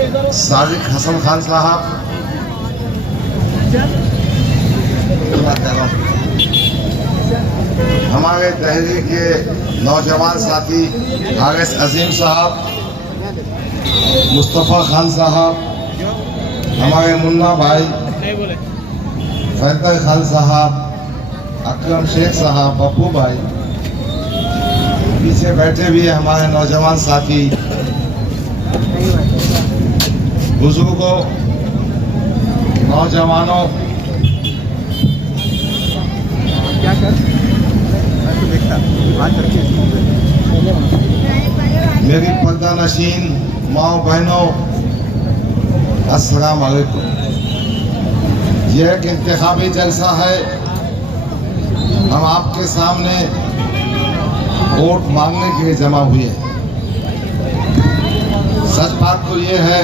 सादिक हसन खान साहब, हमारे तहरीक के नौजवान साथी हारिस अजीम साहब, मुस्तफ़ा खान साहब, हमारे मुन्ना भाई फैसल खान साहब, अकरम शेख साहब, पप्पू भाई, पीछे बैठे भी है हमारे नौजवान साथी, बुजुर्गों, नौजवानों, क्या कर मैं तो देखता बात करके मेरी पर्दा नशीन माओ बहनों, अस्सलाम वालेकुम। यह एक इंतखाबी जलसा है। हम आपके सामने वोट मांगने के लिए जमा हुए हैं। सच बात तो ये है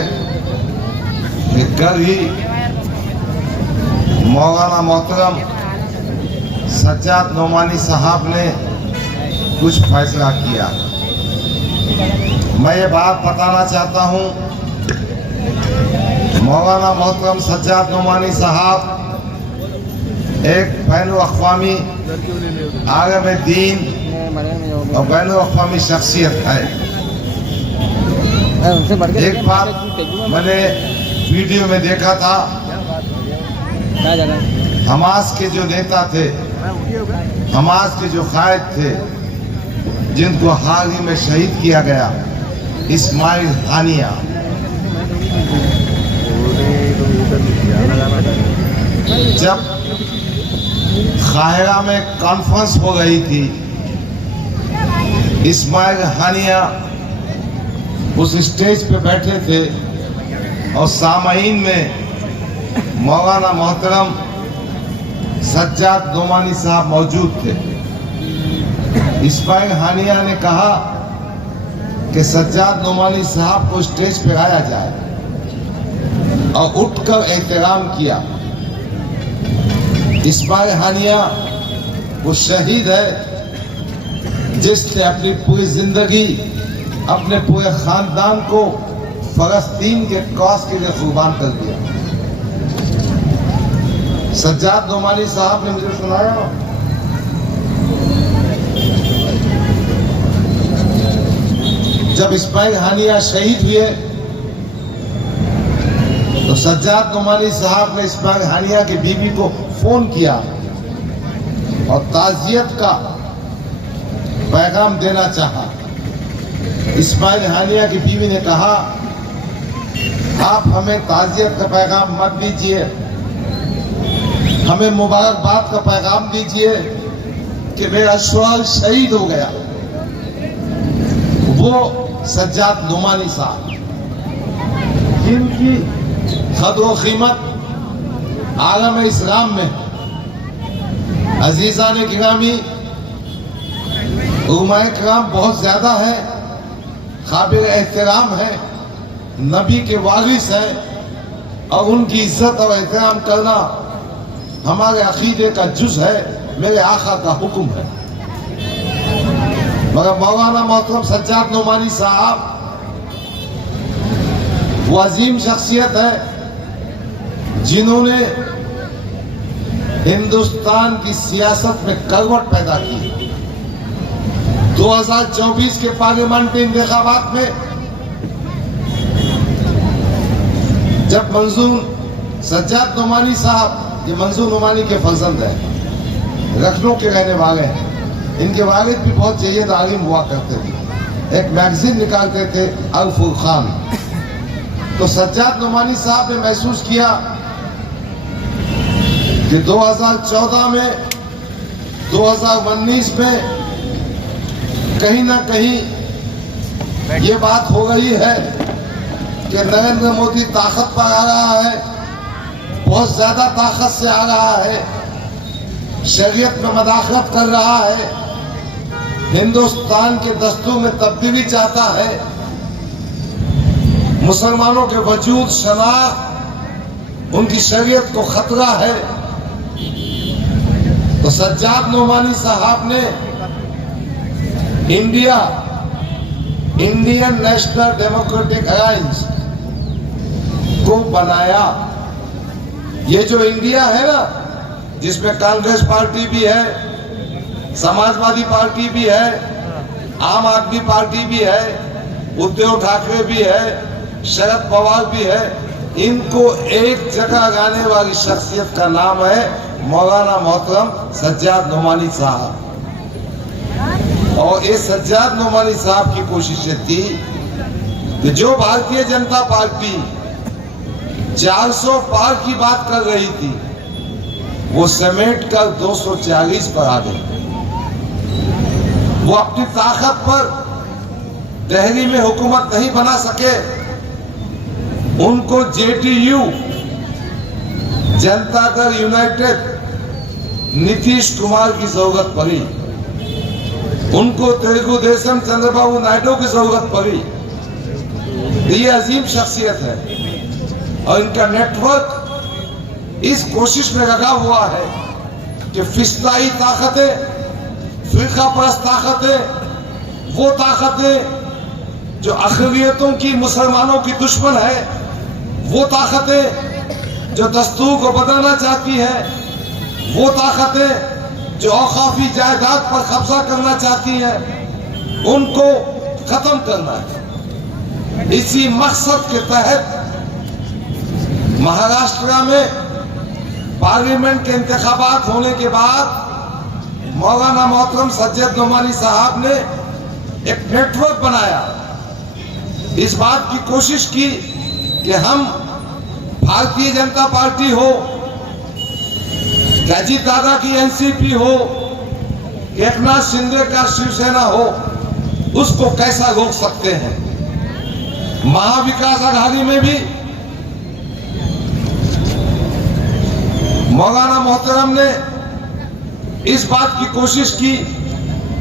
कि कल ही मौलाना मोहतरम सज्जाद नोमानी साहब ने कुछ फैसला किया। मैं ये बात बताना चाहता हूँ, मौलाना मोहतरम सज्जाद नोमानी साहब एक बैनुल-अक़वामी आलम दीन और बैनुल-अक़वामी शख्सियत है। एक बार मैंने वीडियो में देखा था, हमास के जो नेता थे, हमास के जो कायद थे, जिनको हाल ही में शहीद किया गया, इस्माइल हानिया, जब काहिरा में कॉन्फ्रेंस हो रही थी, इस्माइल हानिया उस स्टेज पे बैठे थे और सामाईन में मौलाना मोहतरम सज्जाद नोमानी साहब मौजूद थे। इस्माइल हानिया ने कहा कि सज्जाद नोमानी साहब को स्टेज पे आया जाए और उठकर एहतराम किया। इस्माइल हानिया वो शहीद है जिसने अपनी पूरी जिंदगी अपने पूरे खानदान को फलस्तीन के कॉज के लिए कुर्बान कर दिया। सज्जाद नोमानी साहब ने मुझे सुनाया, जब इस्माइल हानिया शहीद हुए तो सज्जाद नोमानी साहब ने इस्माइल हानिया की बीवी को फोन किया और ताज़ियत का पैगाम देना चाहा। इस्माइल हानिया की बीवी ने कहा, आप हमें ताज़ियत का पैगाम मत दीजिए, हमें मुबारकबाद का पैगाम दीजिए कि मेरा शौहर शहीद हो गया। वो सज्जाद नोमानी साहब, जिनकी कद्र कीमत आलम इस्लाम में अजीज़ान गिरामी उलमाए किराम बहुत ज्यादा है, काबिल एहतराम है, नबी के वारिस हैं और उनकी इज्जत और एहतराम करना हमारे अकीदे का जुज़ है, मेरे आका का हुक्म है। मगर मौलाना मोहतरम सज्जाद नोमानी साहब वो अजीम शख्सियत है जिन्होंने हिंदुस्तान की सियासत में करवट पैदा की। 2024 के पार्लियामेंट्री इंतखाबात में जब मंजूर सज्जाद नोमानी साहब, ये मंजूर नोमानी के फर्जंद है, लखनऊ के रहने वाले हैं, इनके वालिद भी बहुत जय्यद आलिम हुआ करते थे, एक मैगजीन निकालते थे अल फुरकान। तो सज्जाद नोमानी साहब ने महसूस किया कि 2014 में 2019 में कहीं ना कहीं ये बात हो गई है कि नरेंद्र मोदी ताकत पर आ रहा है, बहुत ज्यादा ताकत से आ रहा है, शरीयत में मदाखलत कर रहा है, हिंदुस्तान के दस्तूर में तब्दीली चाहता है, मुसलमानों के वजूद शनाख्त उनकी शरीयत को खतरा है। तो सज्जाद नोमानी साहब ने इंडियन नेशनल डेमोक्रेटिक अलायंस इसको बनाया। ये जो इंडिया है ना, जिसमें कांग्रेस पार्टी भी है, समाजवादी पार्टी भी है, आम आदमी पार्टी भी है, उद्धव ठाकरे भी है, शरद पवार भी है, इनको एक जगह लाने वाली शख्सियत का नाम है मौलाना मोहतरम सज्जाद नोमानी साहब। और ये सज्जाद नोमानी साहब की कोशिशें थी कि जो भारतीय जनता पार्टी 400 पार की बात कर रही थी, वो समेट कर 240 पर आ गई। वो अपनी ताकत पर दिल्ली में हुकूमत नहीं बना सके, उनको जेडीयू, जनता दल यूनाइटेड, नीतीश कुमार की जरूरत पड़ी, उनको तेलुगु देशम चंद्रबाबू नायडू की जरूरत पड़ी। ये अजीम शख्सियत है और इनका नेटवर्क इस कोशिश में लगा हुआ है कि फिस्ताई ताकतें, फिरका परस्त ताकतें, वो ताकतें जो अक़लियतों की, मुसलमानों की दुश्मन है, वो ताकतें जो दस्तूर को बदलना चाहती है, वो ताकतें जो औकाफी जायदाद पर कब्जा करना चाहती है, उनको खत्म करना है। इसी मकसद के तहत महाराष्ट्र में पार्लियामेंट के इंतखाबात होने के बाद मौलाना मोहतरम सज्जाद नोमानी साहब ने एक नेटवर्क बनाया, इस बात की कोशिश की कि हम भारतीय जनता पार्टी हो, अजीत दादा की एनसीपी हो, एकनाथ शिंदे का शिवसेना हो, उसको कैसा रोक सकते हैं। महाविकास आघाड़ी में भी मौलाना मोहतरम ने इस बात की कोशिश की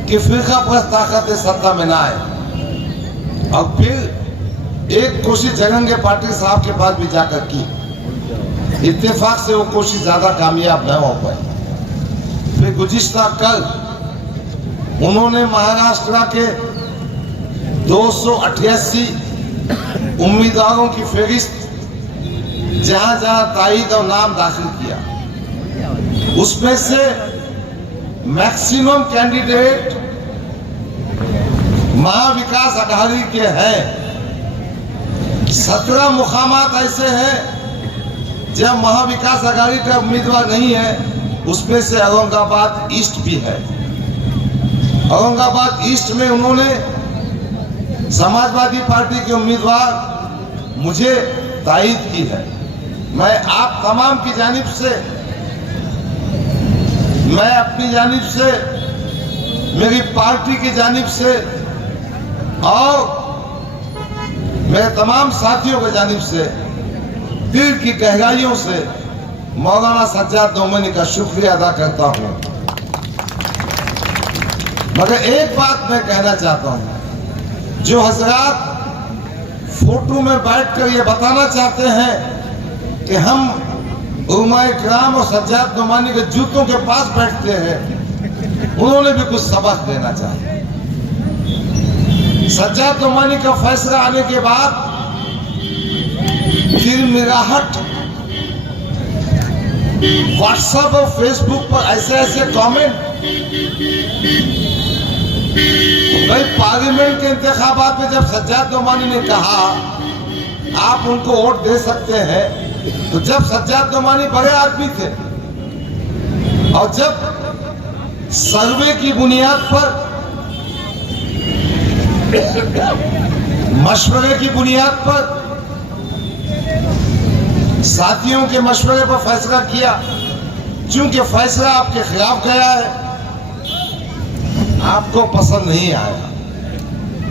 कि फिरका परस्त ताकतें सत्ता में ना आए, और फिर एक कोशिश जगंगे पाटिल साहब के पास भी जाकर की। इत्तेफाक से वो कोशिश ज्यादा कामयाब न हो पाई। फिर गुज़िश्ता कल उन्होंने महाराष्ट्र के 288 उम्मीदवारों की फहरिस्त जहां जहां तायीद और नाम दाखिल किया, उसमें से मैक्सिमम कैंडिडेट महाविकास आघाड़ी के हैं। 17 मुकामात ऐसे हैं जब महाविकास आघाड़ी का उम्मीदवार नहीं है, उसमें से औरंगाबाद ईस्ट भी है। औरंगाबाद ईस्ट में उन्होंने समाजवादी पार्टी के उम्मीदवार मुझे तायीद की है। मैं आप तमाम की जानिब से, मैं अपनी जानिब से, मेरी पार्टी की जानिब से और मेरे तमाम साथियों की जानिब से दिल की गहराइयों से मौलाना सज्जाद नोमानी का शुक्रिया अदा करता हूं। मगर एक बात मैं कहना चाहता हूं, जो हजरात फोटो में बैठकर ये बताना चाहते हैं कि हम उलमाए किराम और सज्जाद नोमानी के जूतों के पास बैठते हैं, उन्होंने भी कुछ सबक देना चाहिए। सज्जाद नोमानी का फैसला आने के बाद तिरमिराहट व्हाट्सएप और फेसबुक पर ऐसे कमेंट, भाई पार्लियामेंट के इंतखाबात में जब सज्जाद नोमानी ने कहा आप उनको वोट दे सकते हैं, तो जब सज्जाद नोमानी बड़े आदमी थे और जब सर्वे की बुनियाद पर, मशवरे की बुनियाद पर, साथियों के मशवरे पर फैसला किया, चूंकि फैसला आपके खिलाफ गया है, आपको पसंद नहीं आया।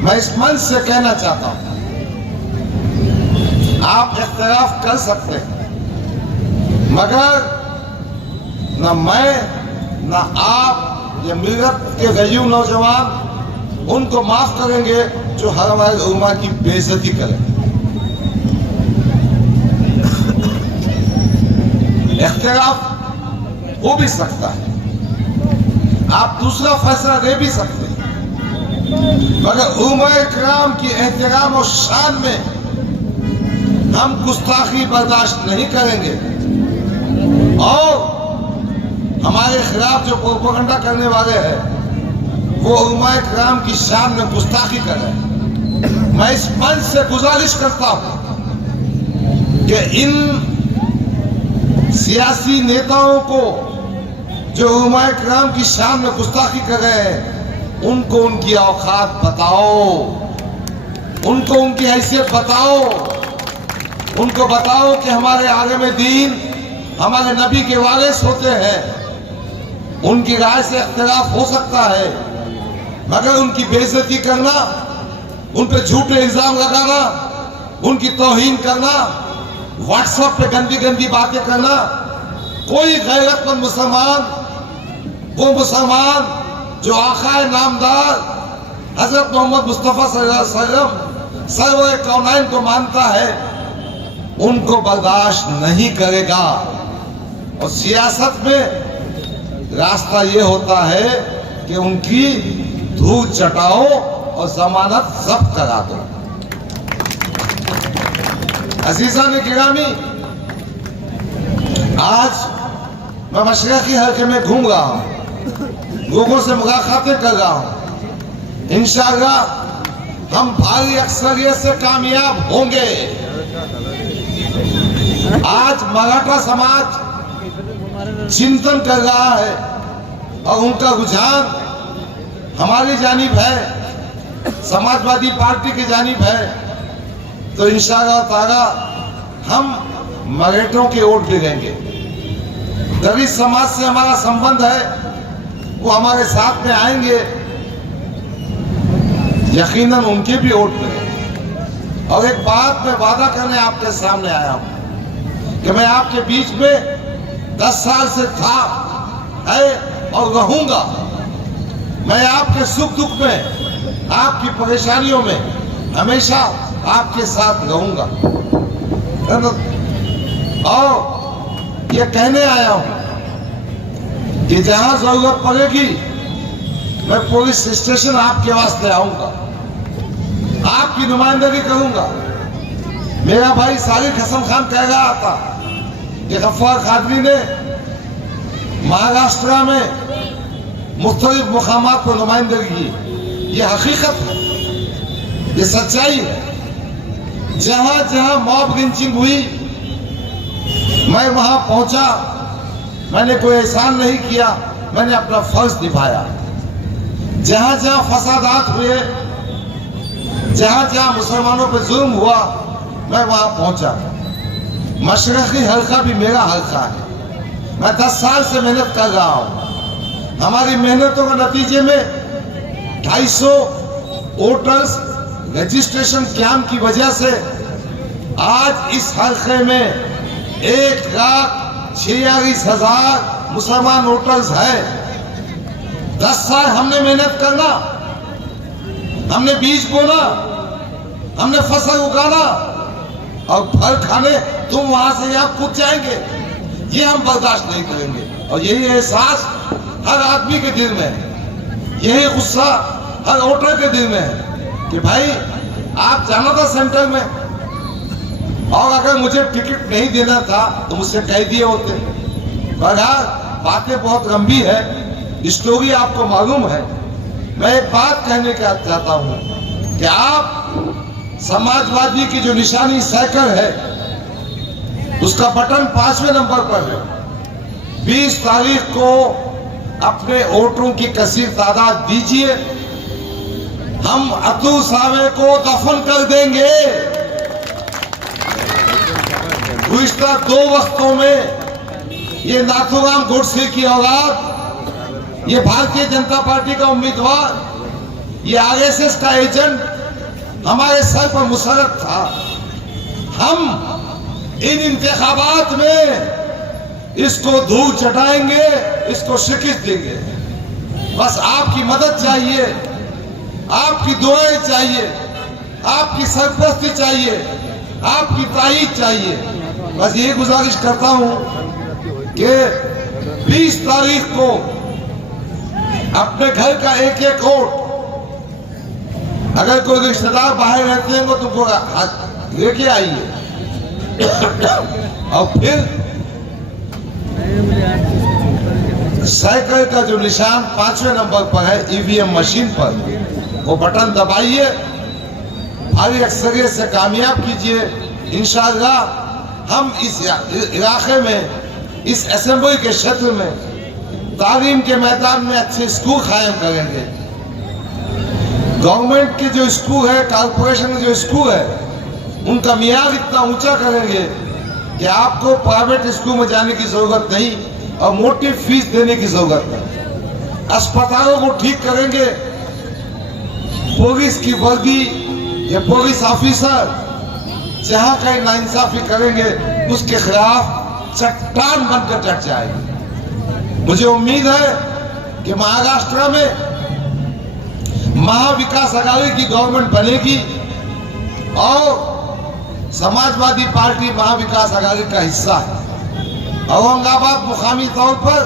मैं इस मंच से कहना चाहता हूं, आप इख्तिलाफ कर सकते हैं, मगर न मैं न आप ये मिलत के गयूर नौजवान उनको माफ करेंगे जो हमारे उलमा की बेइज्जती करें। इख्तिलाफ हो भी सकता है, आप दूसरा फैसला ले भी सकते हैं, मगर उलमा-ए-किराम की एहतराम और शान में हम गुस्ताखी बर्दाश्त नहीं करेंगे और हमारे खिलाफ जो प्रोपेगेंडा करने वाले हैं वो उलमाए किराम की शान में गुस्ताखी कर रहे हैं। मैं इस मंच से गुजारिश करता हूं कि इन सियासी नेताओं को जो उलमाए किराम की शान में गुस्ताखी कर रहे हैं उनको उनकी औकात बताओ, उनको उनकी हैसियत बताओ, उनको बताओ कि हमारे आगे में दीन हमारे नबी के वारिस होते हैं। उनकी राय से इख्तिलाफ हो सकता है मगर उनकी बेइज्जती करना, उन पर झूठे इल्जाम लगाना, उनकी तौहीन करना, व्हाट्सएप पे गंदी गंदी बातें करना, कोई गैरतमंद मुसलमान, वो मुसलमान जो आकाए नामदार हजरत मोहम्मद मुस्तफा सल्लल्लाहु अलैहि वसल्लम सर्वर कौनैन को मानता है, उनको बर्दाश्त नहीं करेगा। और सियासत में रास्ता ये होता है कि उनकी धूल चटाओ और जमानत जब्त करा दो। अजीजा ने गिरामी, आज मैं मशरक़ी हल्के में घूम रहा हूँ, लोगों से मुलाकातें कर रहा हूँ। इंशाअल्लाह हम भारी अक्सरियत से कामयाब होंगे। आज मराठा समाज चिंतन कर रहा है और उनका रुझान हमारी जानिब है, समाजवादी पार्टी की जानिब है। तो इंशाअल्लाह ताला हम मराठों के वोट भी देंगे। दलित समाज से हमारा संबंध है, वो हमारे साथ में आएंगे, यकीनन उनके भी वोट देंगे। और एक बात मैं वादा करने आपके सामने आया हूं कि मैं आपके बीच में 10 साल से था, है और रहूंगा। मैं आपके सुख दुख में, आपकी परेशानियों में हमेशा आपके साथ रहूंगा। और ये कहने आया हूं कि जहां जरूरत पड़ेगी मैं पुलिस स्टेशन आपके वास्ते आऊंगा, आपकी नुमाइंदगी करूंगा। मेरा भाई सारिक हसन खान कह रहा था कि गफ्फार कादरी ने महाराष्ट्र में मुख्तलिफ मुकामात पर नुमाइंदगी की। ये हकीकत है, ये सच्चाई है। जहां जहां मॉब लिंचिंग हुई मैं वहां पहुंचा। मैंने कोई एहसान नहीं किया, मैंने अपना फर्ज निभाया। जहां जहां फसादात हुए, जहां जहां मुसलमानों पर जुल्म हुआ, मैं वहां पहुंचा। मशरक़ी हल्का भी मेरा हल्का है। मैं 10 साल से मेहनत कर रहा हूं। हमारी मेहनतों के नतीजे में 250 वोटर्स रजिस्ट्रेशन कैंप की वजह से आज इस हल्के में 1,46,000 मुसलमान वोटर्स है। 10 साल हमने मेहनत करना, हमने बीज बोना, हमने फसल उगाना और फल खाने तुम वहां से यहां कूद जाएंगे, ये हम बर्दाश्त नहीं करेंगे। और यही एहसास हर आदमी के दिल में है, यही गुस्सा हर वोटर के दिल में है कि भाई आप जाना था सेंटर में और अगर मुझे टिकट नहीं देना था तो मुझसे कह दिए होते। पर यार बातें बहुत गंभीर है, स्टोरी आपको मालूम है। मैं एक बात कहने का चाहता हूं कि आप समाजवादी की जो निशानी साइकिल है उसका बटन 5वें नंबर पर है। 20 तारीख को अपने वोटरों की कसीर तादाद दीजिए, हम अतुल सावे को दफन कर देंगे। गुज़िश्ता 2 वक्तों में ये नाथूराम गोडसे की औलाद, ये भारतीय जनता पार्टी का उम्मीदवार, ये आरएसएस का एजेंट हमारे सर पर मुसर्रत था। हम इन इंतखाबात में इसको धूल चटाएंगे, इसको शिकस्त देंगे। बस आपकी मदद चाहिए, आपकी दुआएं चाहिए, आपकी सरपरस्ती चाहिए, आपकी ताईद चाहिए। बस ये गुजारिश करता हूं कि 20 तारीख को अपने घर का एक वोट, अगर कोई रिश्तेदार बाहर रहते हैं तो तुमको लेके आइए, और फिर साइकिल का जो निशान 5वें नंबर पर है ईवीएम मशीन पर, वो बटन दबाइए, भारी अक्सरियत से कामयाब कीजिए। इंशाअल्लाह हम इस इलाके में, इस असेंबली के क्षेत्र में तालीम के मैदान में अच्छे स्कूल कायम करेंगे। गवर्नमेंट के जो स्कूल है, कॉर्पोरेशन के जो स्कूल है, उनका मियार इतना ऊंचा करेंगे कि आपको प्राइवेट स्कूल में जाने की जरूरत नहीं और मोटी फीस देने की जरूरत नहीं। अस्पतालों को ठीक करेंगे। पुलिस की वर्दी या पुलिस ऑफिसर जहां कहीं नाइंसाफी करेंगे उसके खिलाफ चट्टान बनकर डट जाएगी। मुझे उम्मीद है कि महाराष्ट्र में महाविकास आघाड़ी की गवर्नमेंट बनेगी और समाजवादी पार्टी महाविकास आघाड़ी का हिस्सा है। औरंगाबाद मुकामी तौर पर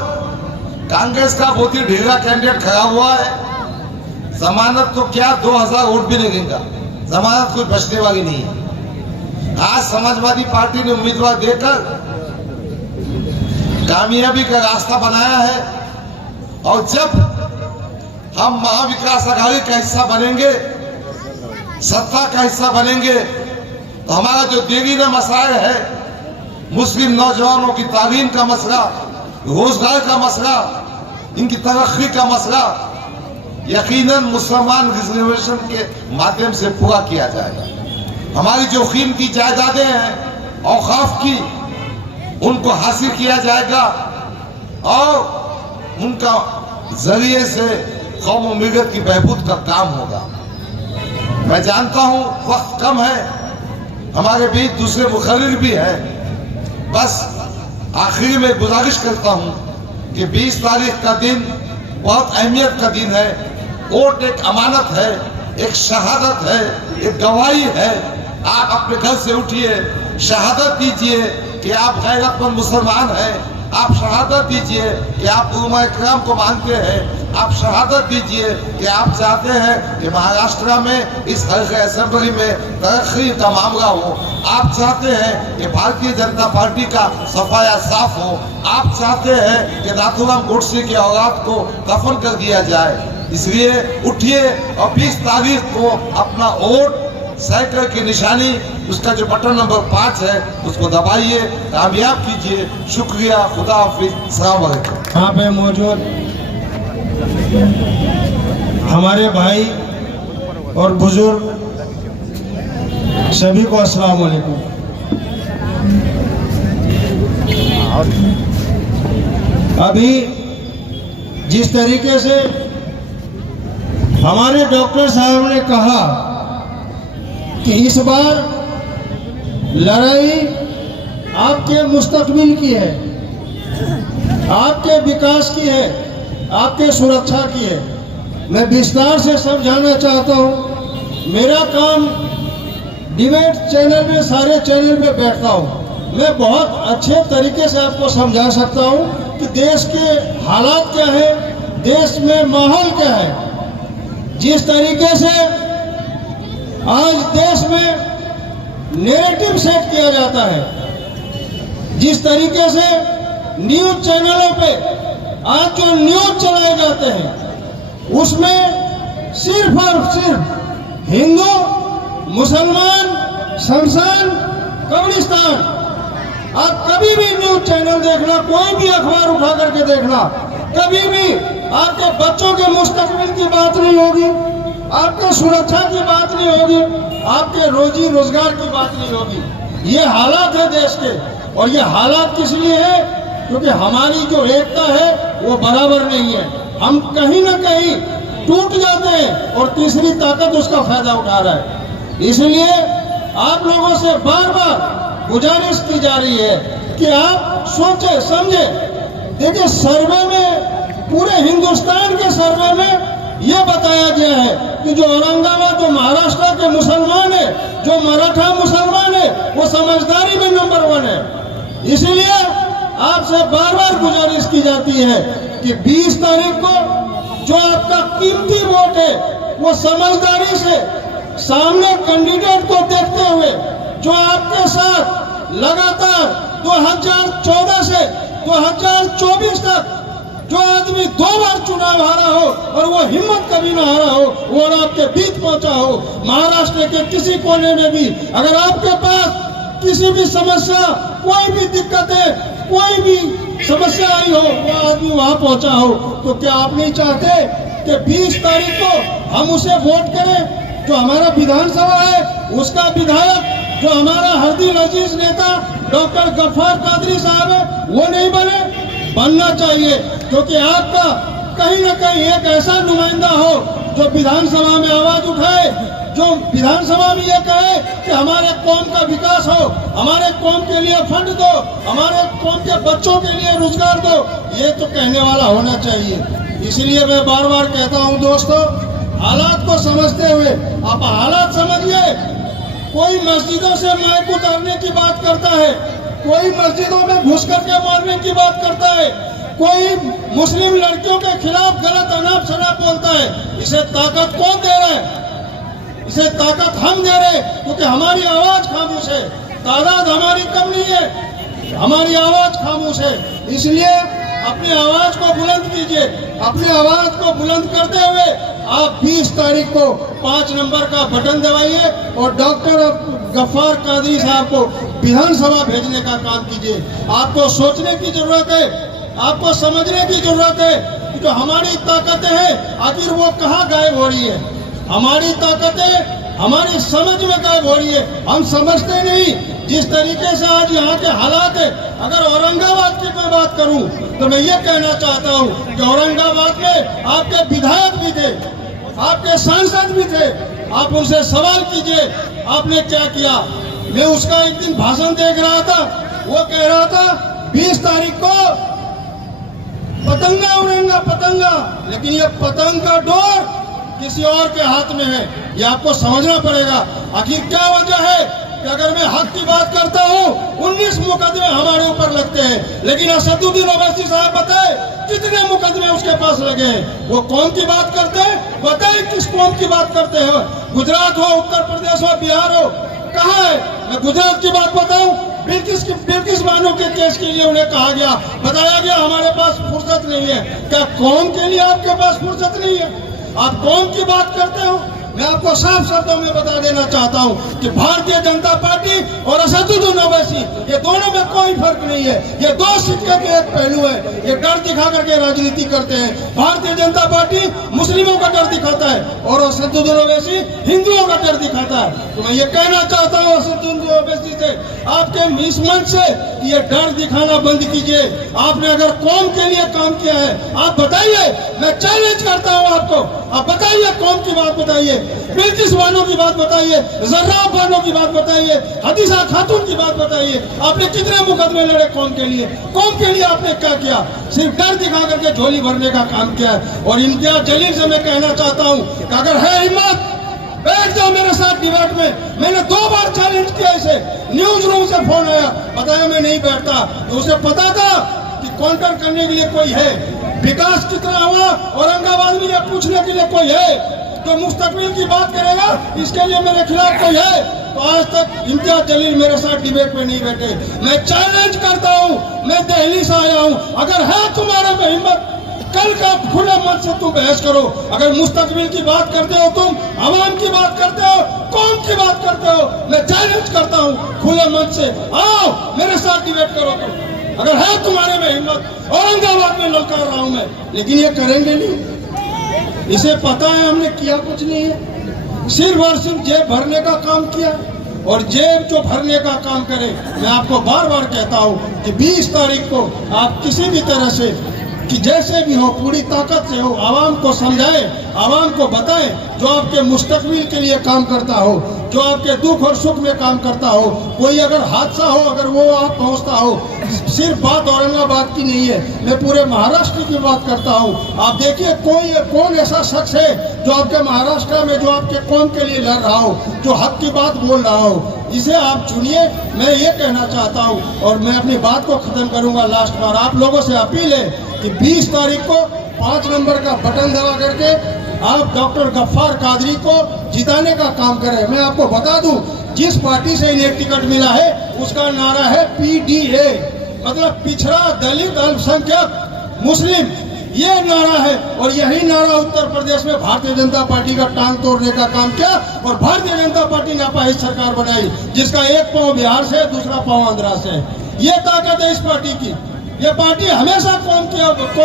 कांग्रेस का बहुत ही ढीला कैंडिडेट खड़ा हुआ है। जमानत तो क्या 2000 वोट भी नहीं गिनेगा, जमानत कोई बचने वाली नहीं है। आज समाजवादी पार्टी ने उम्मीदवार देकर कामयाबी का रास्ता बनाया है और जब हम महाविकास आघाड़ी का हिस्सा बनेंगे, सत्ता का हिस्सा बनेंगे, तो हमारा जो देरीना मसाइल है, मुस्लिम नौजवानों की तालीम का मसला, रोजगार का मसला, इनकी तरक्की का मसला यकीनन मुसलमान रिजर्वेशन के माध्यम से पूरा किया जाएगा। हमारी जो कीमती जायदादें हैं औकाफ की, उनको हासिल किया जाएगा और उनका जरिए से कौम और मिल्लत की बहबूद का काम होगा। मैं जानता हूं वक्त कम है, हमारे बीच दूसरे मुखर्रिर भी हैं। बस आखिर में गुजारिश करता हूं कि 20 तारीख का दिन बहुत अहमियत का दिन है। वोट एक अमानत है, एक शहादत है, एक गवाही है। आप अपने घर से उठिए, शहादत दीजिए कि आप गैरतमंद मुसलमान हैं। आप शहादत दीजिए कि आप उलमा इकराम को मानते हैं। आप शहादत दीजिए कि आप चाहते हैं कि महाराष्ट्र में इस हल्के असेंबली में तरक्की का मामला हो। आप चाहते हैं कि भारतीय जनता पार्टी का सफाया साफ हो। आप चाहते हैं कि नाथूराम गोडसे की औलाद को दफन कर दिया जाए। इसलिए उठिए और 20 तारीख को अपना वोट साइकिल की निशानी, उसका जो बटन नंबर 5 है, उसको दबाइए, कामयाब कीजिए। शुक्रिया, खुदा हाफिज, अस्सलाम वालेकुम। यहाँ पे मौजूद हमारे भाई और बुजुर्ग सभी को अस्सलाम वालेकुम। अभी जिस तरीके से हमारे डॉक्टर साहब ने कहा कि इस बार लड़ाई आपके मुस्तकबिल की है, आपके विकास की है, आपके सुरक्षा की है। मैं विस्तार से समझाना चाहता हूँ। मेरा काम डिबेट चैनल में, सारे चैनल में बैठता हूँ। मैं बहुत अच्छे तरीके से आपको समझा सकता हूँ कि देश के हालात क्या है, देश में माहौल क्या है। जिस तरीके से आज देश में नैरेटिव सेट किया जाता है, जिस तरीके से न्यूज चैनलों पे आज जो न्यूज चलाए जाते हैं, उसमें सिर्फ और सिर्फ हिंदू, मुसलमान, शमशान, कब्रिस्तान। आप कभी भी न्यूज चैनल देखना, कोई भी अखबार उठा करके देखना, कभी भी आपके बच्चों के मुस्तकबिल की बात नहीं होगी, आपके सुरक्षा की बात नहीं होगी, आपके रोजी रोजगार की बात नहीं होगी। ये हालात है देश के, और ये हालात किस लिए है? क्योंकि हमारी जो एकता है वो बराबर नहीं है। हम कहीं ना कहीं टूट जाते हैं और तीसरी ताकत उसका फायदा उठा रहा है। इसलिए आप लोगों से बार बार गुजारिश की जा रही है कि आप सोचे समझे। देखिए, सर्वे में, पूरे हिंदुस्तान के सर्वे में ये बताया गया है कि जो औरंगाबाद, जो महाराष्ट्र के मुसलमान है, जो मराठा मुसलमान है, वो समझदारी में नंबर 1 है। इसलिए आपसे बार बार गुजारिश की जाती है कि 20 तारीख को जो आपका कीमती वोट है, वो समझदारी से सामने कैंडिडेट को देखते हुए जो आपके साथ लगातार 2014 से 2024 तक जो आदमी 2 बार चुनाव हारा हो और वो हिम्मत कभी ना हारा हो वो और आपके बीच पहुंचा हो, महाराष्ट्र के किसी कोने में भी अगर आपके पास किसी भी समस्या, कोई भी दिक्कत है, कोई भी समस्या आई हो, वो आदमी वहां पहुंचा हो, तो क्या आप नहीं चाहते कि 20 तारीख को हम उसे वोट करें? जो हमारा विधानसभा है उसका विधायक जो हमारा हरदिल अजीज नेता डॉक्टर गफ्फार कादरी साहब है वो नहीं बनना चाहिए, क्योंकि आपका कहीं ना कहीं एक ऐसा नुमाइंदा हो जो विधानसभा में आवाज उठाए, जो विधानसभा में ये कहे कि हमारे कौम का विकास हो, हमारे कौम के लिए फंड दो, हमारे कौम के बच्चों के लिए रोजगार दो, ये तो कहने वाला होना चाहिए। इसलिए मैं बार बार कहता हूं दोस्तों, हालात को समझते हुए आप हालात समझिए। कोई मस्जिदों से माइक उतारने की बात करता है, कोई मस्जिदों में घुस करके मारने की बात करता है, कोई मुस्लिम लड़कियों के खिलाफ गलत अनाप शनाप बोलता है। इसे ताकत कौन दे रहा है? इसे ताकत हम दे रहे, क्योंकि हमारी आवाज खामोश है। तादाद हमारी कम नहीं है, हमारी आवाज खामोश है। इसलिए अपनी आवाज को बुलंद कीजिए। अपनी आवाज को बुलंद करते हुए आप 20 तारीख को 5 नंबर का बटन दबाइए और डॉक्टर गफ्फार कादरी साहब को विधानसभा भेजने का काम कीजिए। आपको सोचने की जरूरत है, आपको समझने की जरूरत है कि जो हमारी ताकतें हैं आखिर वो कहाँ गायब हो रही है। हमारी ताकतें हमारी समझ में गायब हो रही है, हम समझते नहीं। जिस तरीके से आज यहाँ के हालात है, अगर औरंगाबाद की मैं बात करूं तो मैं ये कहना चाहता हूं कि औरंगाबाद में आपके विधायक भी थे, आपके सांसद भी थे, आप उनसे सवाल कीजिए आपने क्या किया। मैं उसका एक दिन भाषण देख रहा था, वो कह रहा था 20 तारीख को पतंगा उड़ेगा पतंगा, लेकिन ये पतंग का डोर किसी और के हाथ में है। ये आपको समझना पड़ेगा। आखिर क्या वजह है कि अगर मैं हक की बात करता हूँ 19 मुकदमे हमारे ऊपर लगते हैं, लेकिन असदुद्दीन ओवैसी साहब बताए कितने मुकदमे उसके पास लगे हैं। वो कौम की बात करते हैं, बताए किस कौम की बात करते हैं। गुजरात हो, उत्तर प्रदेश हो, बिहार हो, कहाँ है? मैं गुजरात की बात बताऊं, बिल्किस बानो के केस के लिए उन्हें कहा गया, बताया गया हमारे पास फुर्सत नहीं है। क्या कौम के लिए आपके पास फुर्सत नहीं है? आप कौम की बात करते हो। मैं आपको साफ शब्दों में बता देना चाहता हूं कि भारतीय जनता पार्टी और असदुद्दीन ओवैसी ये दोनों में कोई फर्क नहीं है। ये दो सिक्के के एक पहलू है। ये डर दिखा करके राजनीति करते हैं। भारतीय जनता पार्टी मुस्लिमों का डर दिखाता है और असदुद्दीन ओवैसी हिंदुओं का डर दिखाता है। तो मैं ये कहना चाहता हूँ असदुद्दीन ओवैसी से, आपके इस मंच से ये डर दिखाना बंद कीजिए। आपने अगर कौम के लिए काम किया है, आप बताइए। मैं चैलेंज करता हूँ आपको, आप बताइए, कौम की बात बताइए, बिल्किस बानो की बात बताइए, जर्राफ बानो की बात बताइए, हदीसा खातून की बात बताइए। आपने कितने मुकदमे लड़े कौम के लिए? कौम के लिए आपने क्या किया? सिर्फ डर दिखा करके झोली भरने का काम किया है। और इम्तियाज जलील से मैं कहना चाहता हूँ कि अगर है हिम्मत, बैठ जाओ मेरे साथ डिबेट में। मैंने 2 बार चैलेंज किया इसे, न्यूज रूम से फोन आया, बताया मैं नहीं बैठता। तो उसे पता था कि काउंटर करने के लिए कोई है। विकास कितना हुआ औरंगाबाद में ये पूछने के लिए कोई है? तो मुस्तकबिल की बात करेगा, इसके लिए मेरे खिलाफ कोई है? तो आज तक इम्तियाज जलील मेरे साथ डिबेट में नहीं बैठे। मैं चैलेंज करता हूँ, मैं दिल्ली से आया हूँ, अगर है तुम्हारे में हिम्मत, कल का खुले मन से तुम बहस करो। अगर मुस्तकबिल की बात करते हो, तुम आवाम की बात करते हो, कौम की बात करते हो, मैं चैलेंज करता हूँ खुले मन से, आओ मेरे साथ डिबेट करो। तुम अगर है तुम्हारे में हिम्मत, औरंगाबाद में ललकार रहा हूं मैं, लेकिन ये करेंगे नहीं। इसे पता है हमने किया कुछ नहीं है, सिर्फ और सिर्फ जेब भरने का काम किया। और जेब जो भरने का काम करे, मैं आपको बार बार कहता हूं कि 20 तारीख को आप किसी भी तरह से, कि जैसे भी हो, पूरी ताकत से हो, आवाम को समझाएं, आवाम को बताएं, जो आपके मुस्तकबिल के लिए काम करता हो, जो आपके दुख और सुख में काम करता हो। कोई अगर हादसा हो, अगर वो आप पहुंचता हो, सिर्फ बात औरंगाबाद की नहीं है, मैं पूरे महाराष्ट्र की बात करता हूं। आप देखिए कौन ऐसा शख्स है जो आपके महाराष्ट्र में, जो आपके कौम के लिए लड़ रहा हो, जो हक की बात बोल रहा हो, इसे आप चुनिए। मैं ये कहना चाहता हूं और मैं अपनी बात को खत्म करूंगा। लास्ट बार आप लोगों से अपील है कि 20 तारीख को 5 नंबर का बटन दबा करके आप डॉक्टर गफ्फार कादरी को जिताने का काम करें। मैं आपको बता दूं, जिस पार्टी से इन्हें टिकट मिला है उसका नारा है PDA, मतलब पिछड़ा दलित अल्पसंख्यक मुस्लिम, ये नारा है। और यही नारा उत्तर प्रदेश में भारतीय जनता पार्टी का टांग तोड़ने का काम किया और भारतीय जनता पार्टी ने अपाहिज सरकार बनाई, जिसका एक पांव बिहार से दूसरा पांव आंध्रा से। ये ताकत है इस पार्टी की। ये पार्टी हमेशा कौम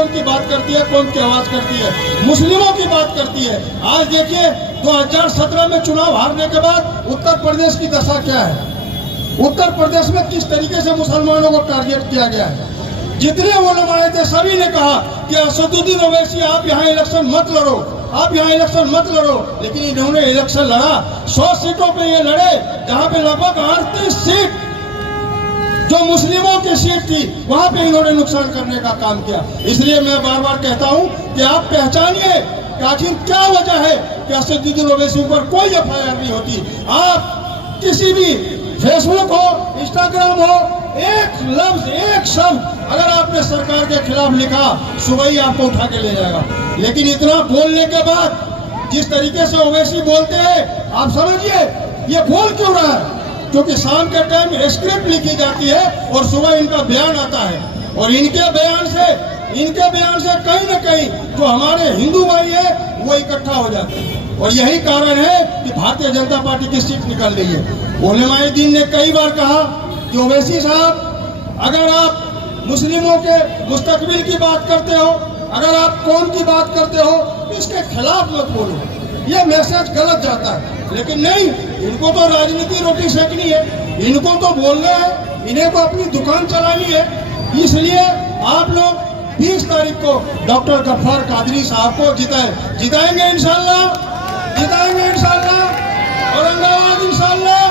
की बात करती है, कौम की आवाज करती है, मुस्लिमों की बात करती है। आज देखिए 2017 में चुनाव हारने के बाद उत्तर प्रदेश की दशा क्या है। उत्तर प्रदेश में किस तरीके से मुसलमानों को टारगेट किया गया है। जितने उलमाए थे सभी ने कहा कि असदुद्दीन ओवैसी आप यहाँ इलेक्शन मत लड़ो, आप यहाँ इलेक्शन मत लड़ो। लेकिन इन्होंने इलेक्शन लड़ा, 100 सीटों पे ये लड़े, जहाँ पे लगभग 38 सीट जो मुस्लिमों की सीट थी वहां पे इन्होंने नुकसान करने का काम किया। इसलिए मैं बार बार कहता हूं कि आप पहचानिए कि आखिर क्या वजह है कि असदुद्दीन ओवैसी पर कोई FIR नहीं होती। आप किसी भी फेसबुक हो, इंस्टाग्राम हो, एक लफ्ज एक शब्द अगर आपने सरकार के खिलाफ लिखा, सुबह ही आपको उठा के ले जाएगा। लेकिन इतना बोलने के बाद जिस तरीके से ओवैसी बोलते हैं, आप समझिए ये बोल क्यों रहा है, क्योंकि शाम के टाइम स्क्रिप्ट लिखी जाती है और सुबह इनका बयान आता है। और इनके बयान से कहीं न कहीं जो हमारे हिंदू भाई है वो इकट्ठा हो जाते हैं। और यही कारण है कि भारतीय जनता पार्टी की सीट निकल रही है। उलमाए दीन ने कई बार कहा कि ओवैसी साहब, अगर आप मुस्लिमों के मुस्तकबिल की बात करते हो, अगर आप कौम की बात करते हो, तो इसके खिलाफ मत बोलो, ये मैसेज गलत जाता है। लेकिन नहीं, इनको तो राजनीति रोटी सेकनी है, इनको तो बोलना है, इन्हें तो अपनी दुकान चलानी है। इसलिए आप लोग 20 तारीख को डॉक्टर गफ्फार कादरी साहब को जिताएंगे इंशाल्लाह, औरंगाबाद इंशाल्लाह।